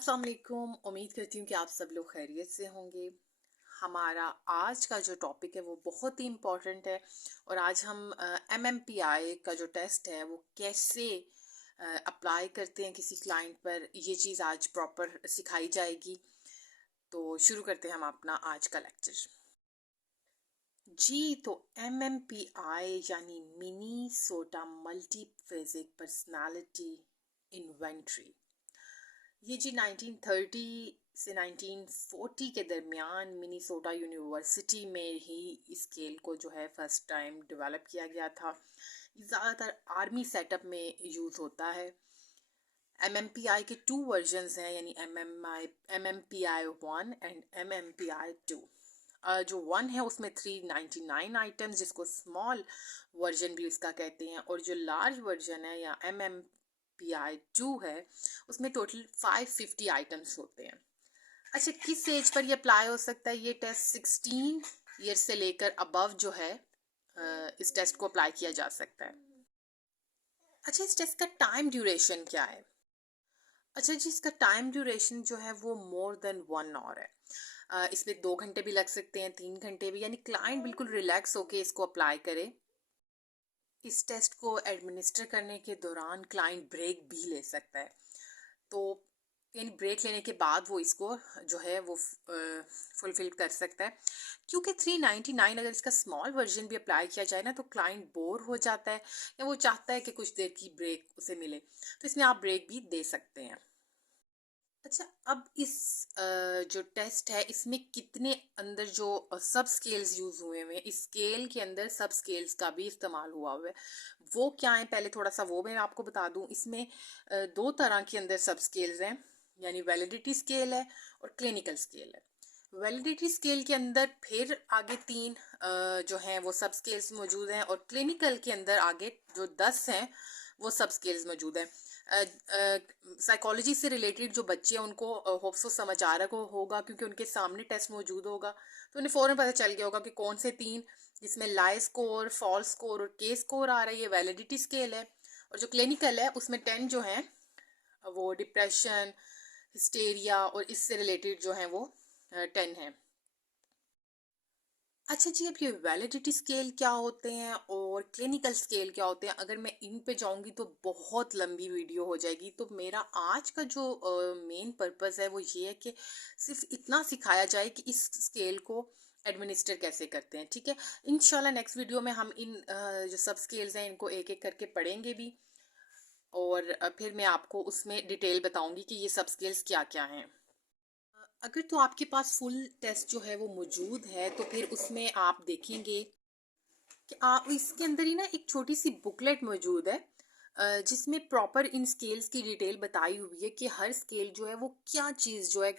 अस्सलाम वालेकुम। उम्मीद करती हूँ कि आप सब लोग खैरियत से होंगे। हमारा आज का जो टॉपिक है वो बहुत ही इम्पोर्टेंट है और आज हम MMPI का जो टेस्ट है वो कैसे अप्लाई करते हैं किसी क्लाइंट पर, ये चीज़ आज प्रॉपर सिखाई जाएगी। तो शुरू करते हैं हम अपना आज का लेक्चर। जी, तो MMPI यानी मिनीसोटा मल्टीफेजिक पर्सनालिटी इन्वेंट्री, ये जी 1930 से 1940 के दरमियान मिनीसोटा यूनिवर्सिटी में ही इस स्केल को जो है फर्स्ट टाइम डेवलप किया गया था। ये ज़्यादातर आर्मी सेटअप में यूज़ होता है। MMPI के 2 वर्जन्स हैं, यानी MMPI 1 एंड MMPI 2। जो 1 है उसमें 399 आइटम्स, जिसको स्मॉल वर्जन भी उसका कहते हैं, और जो लार्ज वर्जन है या MMPI 2 है उसमें टोटल 550 आइटम्स होते हैं। अच्छा, किस एज पर ये अप्लाई हो सकता है? ये टेस्ट 16 ईयर से लेकर अबव जो है इस टेस्ट को अप्लाई किया जा सकता है। अच्छा, इस टेस्ट का टाइम ड्यूरेशन क्या है? अच्छा जी, इसका टाइम ड्यूरेशन जो है वो मोर देन 1 आवर है। इसमें 2 घंटे भी लग सकते हैं, 3 घंटे भी, यानी क्लाइंट बिल्कुल रिलैक्स होके इसको अप्लाई करे। इस टेस्ट को एडमिनिस्टर करने के दौरान क्लाइंट ब्रेक भी ले सकता है, तो यानी ब्रेक लेने के बाद वो इसको जो है वो फुलफिल कर सकता है। क्योंकि 399 अगर इसका स्मॉल वर्जन भी अप्लाई किया जाए ना तो क्लाइंट बोर हो जाता है या वो चाहता है कि कुछ देर की ब्रेक उसे मिले, तो इसमें आप ब्रेक भी दे सकते हैं। अच्छा, अब इस जो टेस्ट है इसमें कितने अंदर जो सब स्केल्स यूज़ हुए हुए हैं, इस स्केल के अंदर सब स्केल्स का भी इस्तेमाल हुआ हुआ है। वो क्या है, पहले थोड़ा सा वो मैं आपको बता दूं। इसमें 2 तरह के अंदर सब स्केल्स हैं, यानी वैलिडिटी स्केल है और क्लिनिकल स्केल है। वैलिडिटी स्केल के अंदर फिर आगे 3 जो हैं वो सब स्केल्स मौजूद हैं, और क्लिनिकल के अंदर आगे जो 10 हैं वो सब स्केल्स मौजूद हैं। साइकोलॉजी से रिलेटेड जो बच्चे हैं उनको होप्सो समझ आ रहा होगा, क्योंकि उनके सामने टेस्ट मौजूद होगा, तो उन्हें फ़ौरन पता चल गया होगा कि कौन से 3, जिसमें लाई स्कोर, फॉल्स स्कोर और के स्कोर आ रही है, वैलिडिटी स्केल है। और जो क्लिनिकल है उसमें 10 जो हैं वो डिप्रेशन, हिस्टेरिया और इससे रिलेटेड जो हैं वो 10 हैं। अच्छा जी, अब ये वैलिडिटी स्केल क्या होते हैं और क्लिनिकल स्केल क्या होते हैं, अगर मैं इन पे जाऊंगी तो बहुत लंबी वीडियो हो जाएगी। तो मेरा आज का जो मेन पर्पस है वो ये है कि सिर्फ इतना सिखाया जाए कि इस स्केल को एडमिनिस्टर कैसे करते हैं। ठीक है, इंशाल्लाह नेक्स्ट वीडियो में हम इन जो सब स्केल्स हैं इनको एक एक करके पढ़ेंगे भी, और फिर मैं आपको उसमें डिटेल बताऊंगी कि ये सब स्केल्स क्या क्या हैं। अगर तो आपके पास फुल टेस्ट जो है वो मौजूद है तो फिर उसमें आप देखेंगे कि आप इसके अंदर ही ना एक छोटी सी बुकलेट मौजूद है, जिसमें प्रॉपर इन स्केल्स की डिटेल बताई हुई है कि हर स्केल जो है वो क्या चीज़ जो है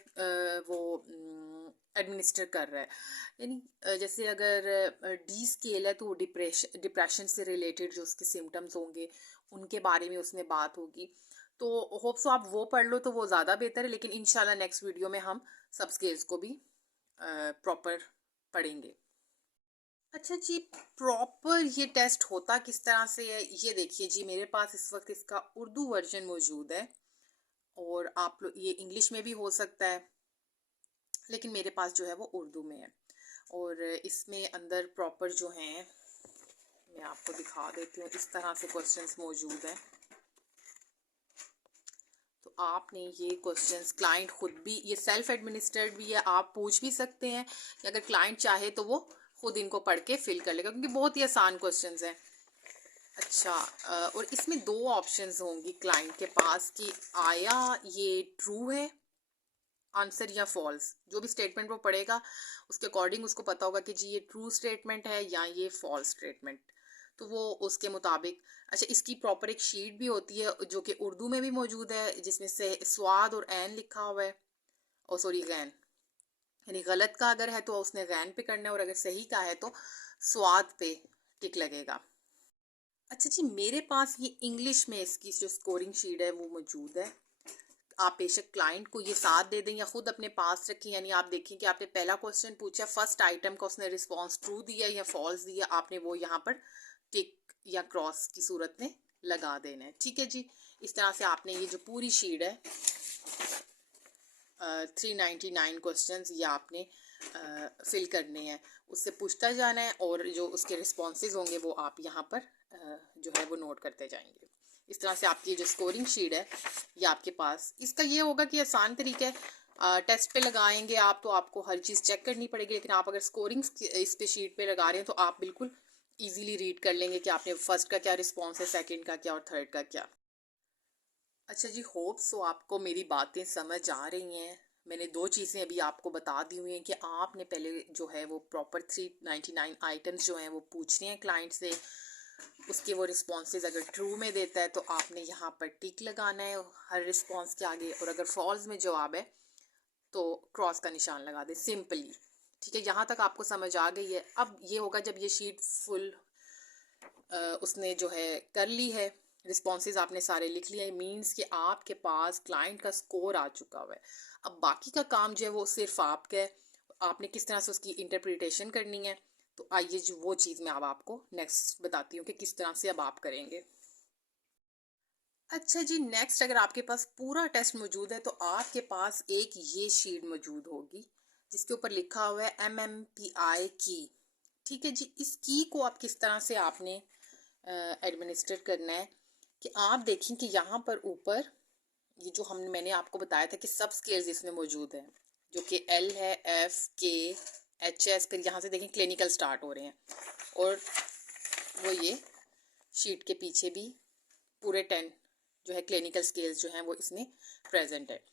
वो एडमिनिस्टर कर रहा है। यानी जैसे अगर डी स्केल है तो वो डिप्रेशन से रिलेटेड जो उसके सिम्टम्स होंगे उनके बारे में उसमें बात होगी। तो होप सो आप वो पढ़ लो तो वो ज़्यादा बेहतर है, लेकिन इंशाल्लाह नेक्स्ट वीडियो में हम सब स्केल्स को भी प्रॉपर पढ़ेंगे। अच्छा जी, प्रॉपर ये टेस्ट होता किस तरह से है, ये देखिए जी, मेरे पास इस वक्त इसका उर्दू वर्जन मौजूद है, और आप लोग ये इंग्लिश में भी हो सकता है, लेकिन मेरे पास जो है वो उर्दू में है। और इसमें अंदर प्रॉपर जो हैं मैं आपको दिखा देती हूँ, इस तरह से क्वेश्चंस मौजूद हैं। तो आपने ये क्वेश्चंस, क्लाइंट खुद भी, ये सेल्फ एडमिनिस्ट्रेड भी है, आप पूछ भी सकते हैं कि अगर क्लाइंट चाहे तो वो खुद इनको पढ़ के फिल कर लेगा, क्योंकि बहुत ही आसान क्वेश्चंस हैं। अच्छा, और इसमें 2 ऑप्शंस होंगी क्लाइंट के पास कि आया ये ट्रू है आंसर या फॉल्स। जो भी स्टेटमेंट वो पढ़ेगा उसके अकॉर्डिंग उसको पता होगा कि जी ये ट्रू स्टेटमेंट है या ये फॉल्स स्टेटमेंट, तो वो उसके मुताबिक। अच्छा, इसकी प्रॉपर एक शीट भी होती है जो कि उर्दू में भी मौजूद है, जिसमें से स्वाद और ऐन लिखा हुआ है, और सॉरी गैन, यानी गलत का अगर है तो उसने गैन पे करना है, और अगर सही का है तो स्वाद पे टिक लगेगा। अच्छा जी, मेरे पास ये इंग्लिश में इसकी जो स्कोरिंग शीट है वो मौजूद है। आप बेशक क्लाइंट को ये साथ दे दें या खुद अपने पास रखें, यानी आप देखें कि आपने पहला क्वेश्चन पूछा, फर्स्ट आइटम का उसने रिस्पांस ट्रू दिया या फॉल्स दिया, आपने वो यहाँ पर टिक या क्रॉस की सूरत में लगा देना है। ठीक है जी, इस तरह से आपने ये जो पूरी शीट है 399 क्वेश्चंस ये आपने फिल करने हैं, उससे पूछता जाना है और जो उसके रिस्पॉन्सेज होंगे वो आप यहाँ पर जो है वो नोट करते जाएंगे। इस तरह से आपकी जो स्कोरिंग शीट है ये आपके पास, इसका ये होगा कि आसान तरीका है, टेस्ट पे लगाएंगे आप तो आपको हर चीज़ चेक करनी पड़ेगी, लेकिन आप अगर स्कोरिंग इस पे शीट पे लगा रहे हैं तो आप बिल्कुल इजीली रीड कर लेंगे कि आपने फर्स्ट का क्या रिस्पॉन्स है, सेकंड का क्या और थर्ड का क्या। अच्छा जी, होप सो आपको मेरी बातें समझ आ रही हैं। मैंने दो चीज़ें अभी आपको बता दी हुई हैं कि आपने पहले जो है वो प्रॉपर 399 आइटम्स जो हैं वो पूछने हैं क्लाइंट से, उसके वो रिस्पॉन्सेज अगर ट्रू में देता है तो आपने यहाँ पर टिक लगाना है हर रिस्पॉन्स के आगे, और अगर फॉल्स में जवाब है तो क्रॉस का निशान लगा दे सिंपली। ठीक है, यहाँ तक आपको समझ आ गई है। अब ये होगा जब ये शीट फुल उसने जो है कर ली है, रिस्पॉन्सेज आपने सारे लिख लिए, मीन्स कि आपके पास क्लाइंट का स्कोर आ चुका हुआ है। अब बाकी का काम जो है वो सिर्फ आपका है, आपने किस तरह से उसकी इंटरप्रिटेशन करनी है। तो आइए जो वो चीज़ मैं अब आपको नेक्स्ट बताती हूँ कि किस तरह से अब आप करेंगे। अच्छा जी, नेक्स्ट अगर आपके पास पूरा टेस्ट मौजूद है तो आपके पास एक ये शीट मौजूद होगी जिसके ऊपर लिखा हुआ है MMPI की। ठीक है जी, इस की को आप किस तरह से आपने एडमिनिस्टर करना है कि आप देखें कि यहाँ पर ऊपर ये जो मैंने आपको बताया था कि सब स्केल्स इसमें मौजूद हैं, जो कि L है, FK HS, फिर यहाँ से देखें क्लिनिकल स्टार्ट हो रहे हैं, और वो ये शीट के पीछे भी पूरे 10 जो है क्लिनिकल स्केल्स जो हैं वो इसमें प्रेजेंट है।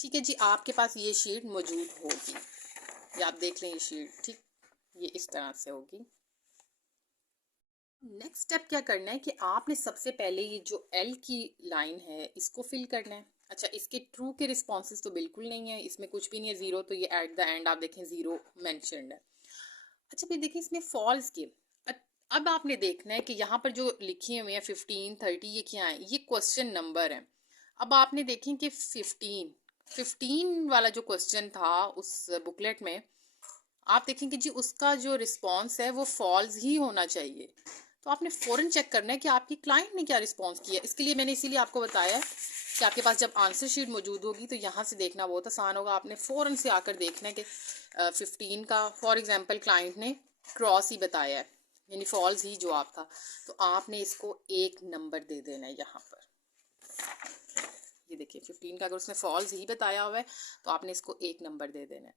ठीक है जी, आपके पास ये शीट मौजूद होगी, ये आप देख लें ये शीट, ठीक ये इस तरह से होगी। नेक्स्ट स्टेप क्या करना है कि आपने सबसे पहले ये जो एल की लाइन है इसको फिल करना है। अच्छा, इसके ट्रू के रिस्पॉन्सेज तो बिल्कुल नहीं है, इसमें कुछ भी नहीं है, ज़ीरो, तो ये एट द एंड आप देखें ज़ीरो मैंशनड है। अच्छा फिर देखिए इसमें फॉल्स के, अब आपने देखना है कि यहाँ पर जो लिखे हुए हैं 15 30 ये क्या है, ये क्वेश्चन नंबर है। अब आपने देखें कि 15 वाला जो क्वेश्चन था उस बुकलेट में, आप देखेंगे जी उसका जो रिस्पॉन्स है वो फॉल्स ही होना चाहिए। तो आपने फ़ौरन चेक करना है कि आपकी क्लाइंट ने क्या रिस्पॉन्स किया। इसके लिए मैंने इसीलिए आपको बताया कि आपके पास जब आंसर शीट मौजूद होगी तो यहाँ से देखना बहुत आसान होगा। आपने फ़ौरन से आकर देखना है कि 15 का फॉर एग्जांपल क्लाइंट ने क्रॉस ही बताया है, यानी फॉल्स ही जवाब था, तो आपने इसको एक नंबर दे देना है यहाँ पर। ये देखिए 15 का अगर उसने फॉल्स ही बताया हुआ है तो आपने इसको एक नंबर दे देना है।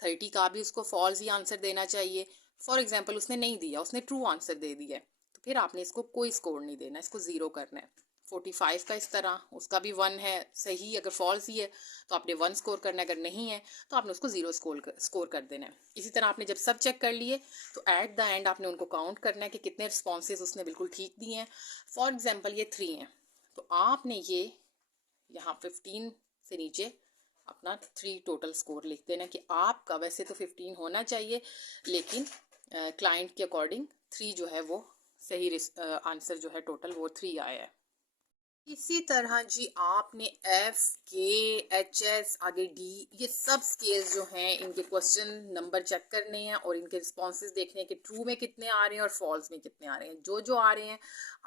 30 का भी उसको फॉल्स ही आंसर देना चाहिए, फॉर एग्जांपल उसने नहीं दिया, उसने ट्रू आंसर दे दिया है, तो फिर आपने इसको कोई स्कोर नहीं देना, इसको ज़ीरो करना है। 45 का इस तरह, उसका भी 1 है सही, अगर फॉल्स ही है तो आपने 1 स्कोर करना है, अगर नहीं है तो आपने उसको ज़ीरो स्कोर कर देना है। इसी तरह आपने जब सब चेक कर लिए तो एट द एंड आपने उनको काउंट करना है कि कितने रिस्पॉन्सेज उसने बिल्कुल ठीक दिए हैं। फॉर एग्जाम्पल ये 3 हैं, तो आपने ये यहाँ 15 से नीचे अपना 3 टोटल स्कोर लिख देना कि आपका वैसे तो 15 होना चाहिए, लेकिन क्लाइंट के अकॉर्डिंग 3 जो है वो सही आंसर जो है टोटल वो 3 आया है। इसी तरह जी आपने FK HS आगे D ये सब स्केल्स जो हैं इनके क्वेश्चन नंबर चेक करने हैं और इनके रिस्पॉन्सेज देखने हैं कि ट्रू में कितने आ रहे हैं और फॉल्स में कितने आ रहे हैं। जो जो आ रहे हैं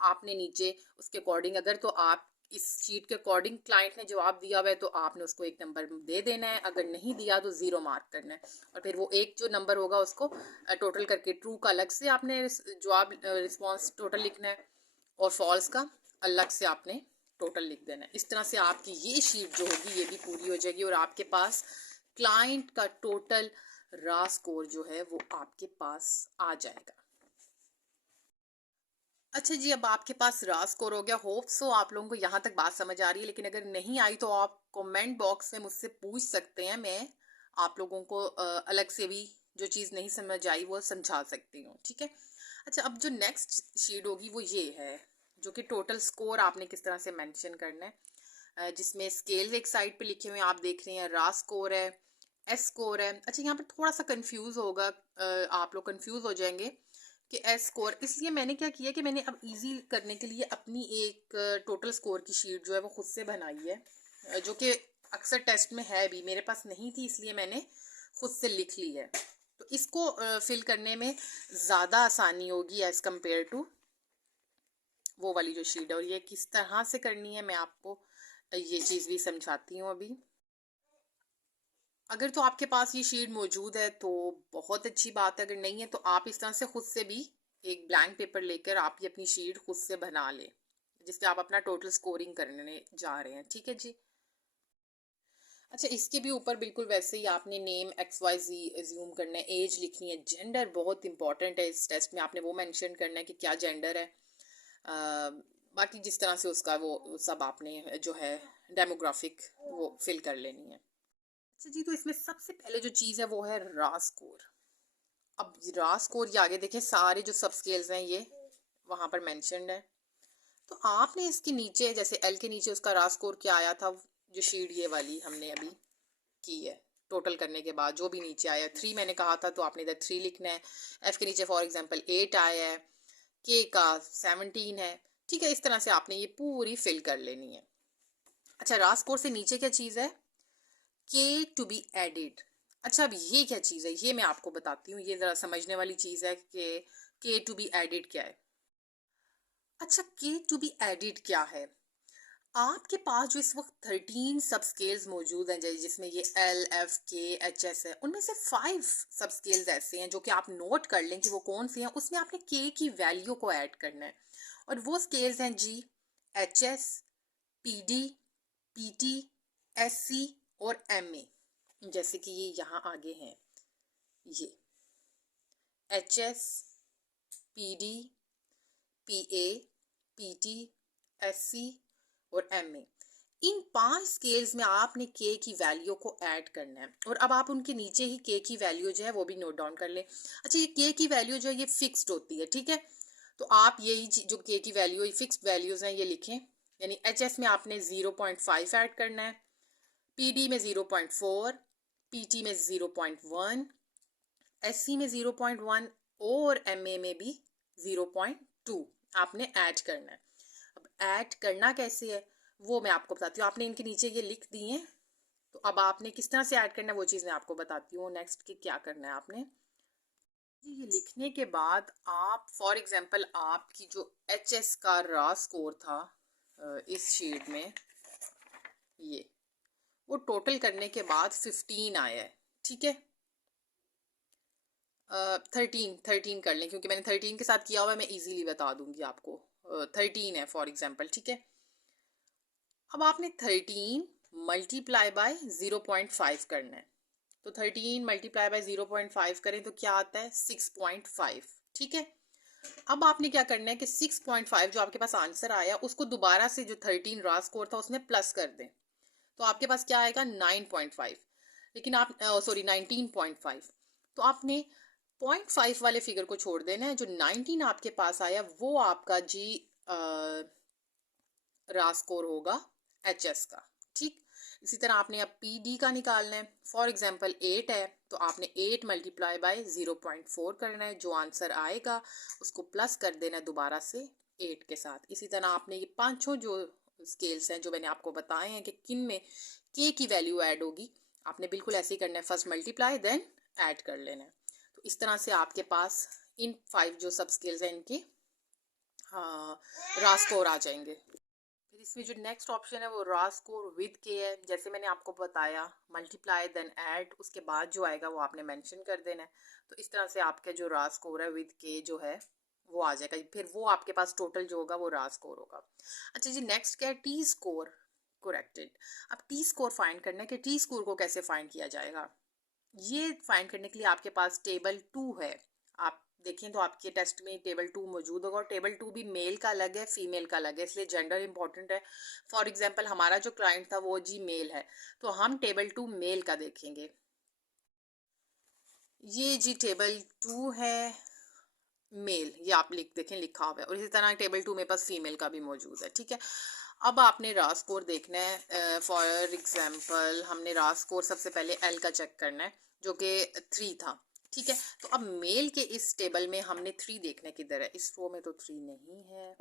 आपने नीचे उसके अकॉर्डिंग, अगर तो आप इस शीट के अकॉर्डिंग क्लाइंट ने जवाब दिया हुआ है तो आपने उसको एक नंबर दे देना है, अगर नहीं दिया तो ज़ीरो मार्क करना है, और फिर वो एक जो नंबर होगा उसको टोटल करके ट्रू का अलग से आपने जवाब रिस्पॉन्स टोटल लिखना है और फॉल्स का अलग से आपने टोटल लिख देना है। इस तरह से आपकी ये शीट जो होगी ये भी पूरी हो जाएगी और आपके पास क्लाइंट का टोटल रा स्कोर जो है वो आपके पास आ जाएगा। अच्छा जी, अब आपके पास रा स्कोर हो गया। होप सो आप लोगों को यहाँ तक बात समझ आ रही है, लेकिन अगर नहीं आई तो आप कमेंट बॉक्स में मुझसे पूछ सकते हैं, मैं आप लोगों को अलग से भी जो चीज़ नहीं समझ आई वो समझा सकती हूँ। ठीक है। अच्छा, अब जो नेक्स्ट शीट होगी वो ये है, जो कि टोटल स्कोर आपने किस तरह से मेंशन करना है, जिसमें स्केल एक साइड पे लिखे हुए हैं, आप देख रहे हैं रा स्कोर है, एस स्कोर है। अच्छा, यहाँ पर थोड़ा सा कंफ्यूज होगा, आप लोग कंफ्यूज हो जाएंगे कि एस स्कोर, इसलिए मैंने क्या किया कि मैंने अब इजी करने के लिए अपनी एक टोटल स्कोर की शीट जो है वो खुद से बनाई है, जो कि अक्सर टेस्ट में है भी, मेरे पास नहीं थी इसलिए मैंने खुद से लिख ली है। तो इसको फिल करने में ज़्यादा आसानी होगी एज़ कम्पेयर टू वो वाली जो शीट है, और ये किस तरह से करनी है मैं आपको ये चीज़ भी समझाती हूँ अभी। अगर तो आपके पास ये शीट मौजूद है तो बहुत अच्छी बात है, अगर नहीं है तो आप इस तरह से खुद से भी एक ब्लैंक पेपर लेकर आप ये अपनी शीट खुद से बना लें, जिससे आप अपना टोटल स्कोरिंग करने जा रहे हैं। ठीक है जी। अच्छा, इसके भी ऊपर बिल्कुल वैसे ही आपने नेम XYZ एज्यूम करना है, एज लिखनी है, जेंडर बहुत इंपॉर्टेंट है इस टेस्ट में, आपने वो मेंशन करना है कि क्या जेंडर है। बाकी जिस तरह से उसका वो सब आपने जो है डेमोग्राफिक वो फिल कर लेनी है। अच्छा जी, तो इसमें सबसे पहले जो चीज़ है वो है रा स्कोर। अब रा स्कोर ये आगे देखें, सारे जो सब स्केल्स हैं ये वहाँ पर मेंशन्ड है। तो आपने इसके नीचे जैसे एल के नीचे उसका रा स्कोर क्या आया था, जो शीट ये वाली हमने अभी की है, टोटल करने के बाद जो भी नीचे आया, 3 मैंने कहा था तो आपने इधर 3 लिखना है। एफ के नीचे फॉर एग्जांपल 8 आया है, के का 17 है। ठीक है, इस तरह से आपने ये पूरी फिल कर लेनी है। अच्छा, रा स्कोर से नीचे क्या चीज़ है, के टू बी एडिड। अच्छा, अब ये क्या चीज़ है ये मैं आपको बताती हूँ, ये ज़रा समझने वाली चीज़ है कि के टू बी एडिड क्या है। अच्छा, के टू बी एडिड क्या है, आपके पास जो इस वक्त 13 सब स्केल्स मौजूद हैं, जिसमें ये LFK HS है, उनमें से 5 सब स्केल्स ऐसे हैं जो कि आप नोट कर लें कि वो कौन से हैं, उसमें आपने के की वैल्यू को ऐड करना है। और वो स्केल्स हैं GHS, PD, PT, SC और MA। जैसे कि ये यहाँ आगे हैं, ये HS, PD, PA, PT, SC और MA, इन 5 स्केल्स में आपने के की वैल्यू को ऐड करना है। और अब आप उनके नीचे ही के की वैल्यू जो है वो भी नोट डाउन कर लें। अच्छा, ये के की वैल्यू जो है ये फिक्स्ड होती है, ठीक है। तो आप यही जो के की वैल्यू फिक्स्ड वैल्यूज हैं ये लिखें, यानी HS में आपने 0.5 ऐड करना है, PD में 0.4, PT में 0.1, SC में 0.1 और MA में भी 0.2 आपने ऐड करना है। अब ऐड करना कैसे है वो मैं आपको बताती हूँ, आपने इनके नीचे ये लिख दिए हैं, तो अब आपने किस तरह से ऐड करना है वो चीज़ मैं आपको बताती हूँ नेक्स्ट कि क्या करना है आपने। जी, ये लिखने के बाद आप फॉर एग्जांपल आपकी जो HS का रा स्कोर था इस शीट में, ये वो टोटल करने के बाद 15 आया है, ठीक है। 13 कर लें क्योंकि मैंने 13 के साथ किया हुआ है, मैं इजीली बता दूंगी आपको। 13 है फॉर एग्जांपल, ठीक है। अब आपने 13 मल्टीप्लाई बाय 0.5 करना है, तो 13 मल्टीप्लाई बाय 0.5 करें तो क्या आता है 6.5, ठीक है। अब आपने क्या करना है कि 6.5 जो आपके पास आंसर आया उसको दोबारा से जो 13 रा स्कोर था उसमें प्लस कर दें, तो आपके पास क्या आएगा 9.5। लेकिन आप सॉरी 19.5, तो आपने 0.5 वाले फिगर को छोड़ देना है, जो 19 आपके पास आया वो आपका जी रा स्कोर होगा HS का, ठीक। इसी तरह आपने अब PD का निकालना है, फॉर एग्जांपल 8 है तो आपने 8 मल्टीप्लाई बाय 0.4 करना है, जो आंसर आएगा उसको प्लस कर देना है दोबारा से 8 के साथ। इसी तरह आपने ये पांचों जो स्केल्स हैं जो मैंने आपको बताए हैं कि किन में के की वैल्यू ऐड होगी, आपने बिल्कुल ऐसे ही करना है, फर्स्ट मल्टीप्लाई देन ऐड कर लेना है। तो इस तरह से आपके पास इन 5 जो सब स्केल्स हैं इनके हाँ रा स्कोर आ जाएंगे। फिर इसमें जो नेक्स्ट ऑप्शन है वो रा स्कोर विद के है, जैसे मैंने आपको बताया मल्टीप्लाई देन ऐड, उसके बाद जो आएगा वो आपने मेंशन कर देना है। तो इस तरह से आपके जो रा स्कोर है विद के जो है वो आ जाएगा, फिर वो आपके पास टोटल जो होगा वो रा स्कोर होगा। अच्छा जी, नेक्स्ट क्या है टी स्कोर करेक्टेड। अब टी स्कोर फाइंड करना है कि टी स्कोर को कैसे फाइंड किया जाएगा, ये फाइंड करने के लिए आपके पास टेबल 2 है। आप देखें तो आपके टेस्ट में टेबल 2 मौजूद होगा, और टेबल 2 भी मेल का अलग है फीमेल का अलग है, इसलिए जेंडर इंपॉर्टेंट है। फॉर एग्जांपल हमारा जो क्लाइंट था वो जी मेल है, तो हम टेबल 2 मेल का देखेंगे। ये जी टेबल 2 है मेल, ये आप देखें लिखा हुआ है, और इसी तरह टेबल 2 मेरे पास फीमेल का भी मौजूद है, ठीक है। अब आपने रा स्कोर देखना है, फॉर एग्जांपल हमने रा स्कोर सबसे पहले एल का चेक करना है जो कि 3 था, ठीक है। तो अब मेल के इस टेबल में हमने 3 देखना है, किधर है, इस रो में तो 3 नहीं है,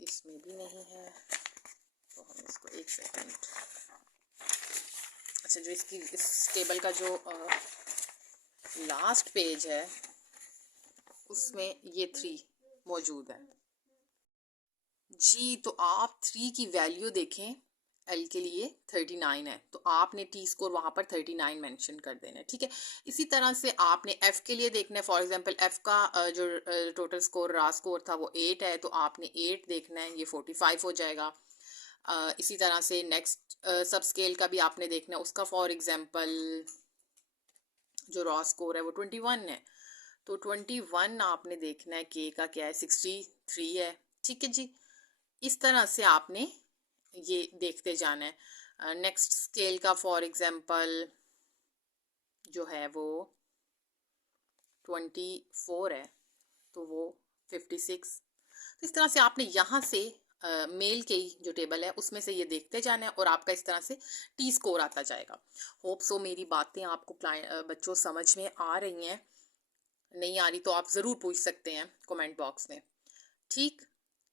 इसमें भी नहीं है, तो हम इसको एक सेकंड, अच्छा जो इसकी इस टेबल का जो लास्ट पेज है उसमें ये 3 मौजूद है जी। तो आप 3 की वैल्यू देखें, एल के लिए 39 है, तो आपने टी स्कोर वहाँ पर 39 मेंशन कर देना है, ठीक है। इसी तरह से आपने एफ के लिए देखना है। फॉर एग्जांपल एफ का जो टोटल स्कोर रा स्कोर था वो 8 है, तो आपने 8 देखना है, ये 45 हो जाएगा। इसी तरह से नेक्स्ट सब स्केल का भी आपने देखना है, उसका फॉर एग्जांपल जो रॉ स्कोर है वो 21 है, तो 21 आपने देखना है। के का क्या है, 63 है, ठीक है जी। इस तरह से आपने ये देखते जाना है। नेक्स्ट स्केल का फॉर एग्जांपल जो है वो 24 है, तो वो 56। तो इस तरह से आपने यहाँ से मेल के जो टेबल है उसमें से ये देखते जाना है, और आपका इस तरह से टी स्कोर आता जाएगा। होप सो मेरी बातें आपको बच्चों समझ में आ रही हैं। नहीं आ रही तो आप ज़रूर पूछ सकते हैं कमेंट बॉक्स में, ठीक।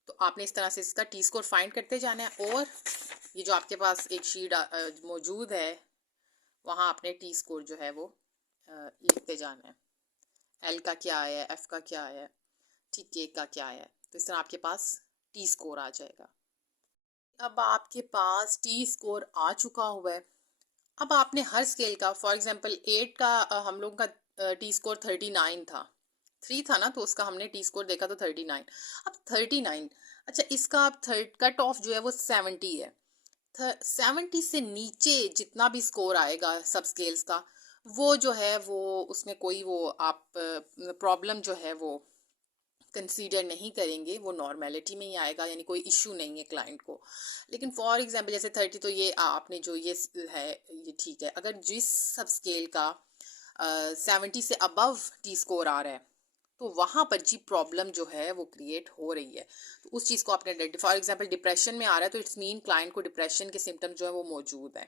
तो आपने इस तरह से इसका टी स्कोर फाइंड करते जाना है, और ये जो आपके पास एक शीट मौजूद है वहाँ आपने टी स्कोर जो है वो लिखते जाना है। एल का क्या आया है, एफ का क्या आया है, ठीक, के का क्या आया है, तो इस तरह आपके पास टी स्कोर आ जाएगा। अब आपके पास टी स्कोर आ चुका हुआ है। अब आपने हर स्केल का फॉर एग्जांपल 8 का हम लोगों का टी स्कोर 39 था, 3 था ना, तो उसका हमने टी स्कोर देखा तो 39। अब 39, अच्छा इसका आप थर्ड कट ऑफ जो है वो 70 है। 70 से नीचे जितना भी स्कोर आएगा सब स्केल्स का, वो जो है वो उसमें कोई वो आप प्रॉब्लम जो है वो कंसीडर नहीं करेंगे, वो नॉर्मेलिटी में ही आएगा, यानी कोई इशू नहीं है क्लाइंट को। लेकिन फॉर एग्जांपल जैसे 30, तो ये आपने जो ये है ये ठीक है। अगर जिस सब स्केल का 70 से अबव टी स्कोर आ रहा है, तो वहाँ पर जी प्रॉब्लम जो है वो क्रिएट हो रही है, तो उस चीज़ को आपने आइडेंटिफाई। फॉर एग्जांपल डिप्रेशन में आ रहा है, तो इट्स मीन क्लाइंट को डिप्रेशन के सिम्टम जो है वो मौजूद है,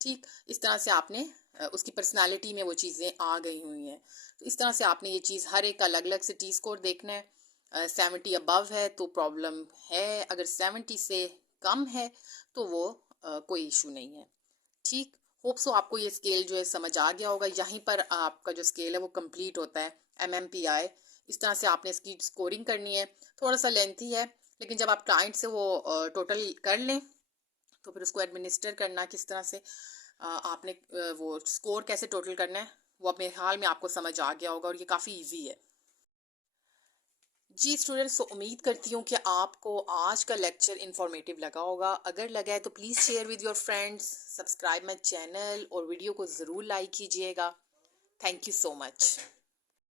ठीक। इस तरह से आपने उसकी पर्सनालिटी में वो चीज़ें आ गई हुई हैं, तो इस तरह से आपने ये चीज़ हर एक अलग अलग से टी स्कोर देखना है। 70 अबव है तो प्रॉब्लम है, अगर 70 से कम है तो वो कोई इशू नहीं है, ठीक। होप सो आपको ये स्केल जो है समझ आ गया होगा। यहीं पर आपका जो स्केल है वो कंप्लीट होता है, MMPI। इस तरह से आपने इसकी स्कोरिंग करनी है। थोड़ा सा लेंथी है, लेकिन जब आप क्लाइंट से वो टोटल कर लें तो फिर उसको एडमिनिस्टर करना किस तरह से, आपने वो स्कोर कैसे टोटल करना है, वो अपने हाल में आपको समझ आ गया होगा, और ये काफ़ी ईजी है जी। स्टूडेंट्स, तो उम्मीद करती हूँ कि आपको आज का लेक्चर इन्फॉर्मेटिव लगा होगा। अगर लगा है तो please share with your friends, subscribe my channel, और वीडियो को ज़रूर लाइक कीजिएगा। Thank you so much.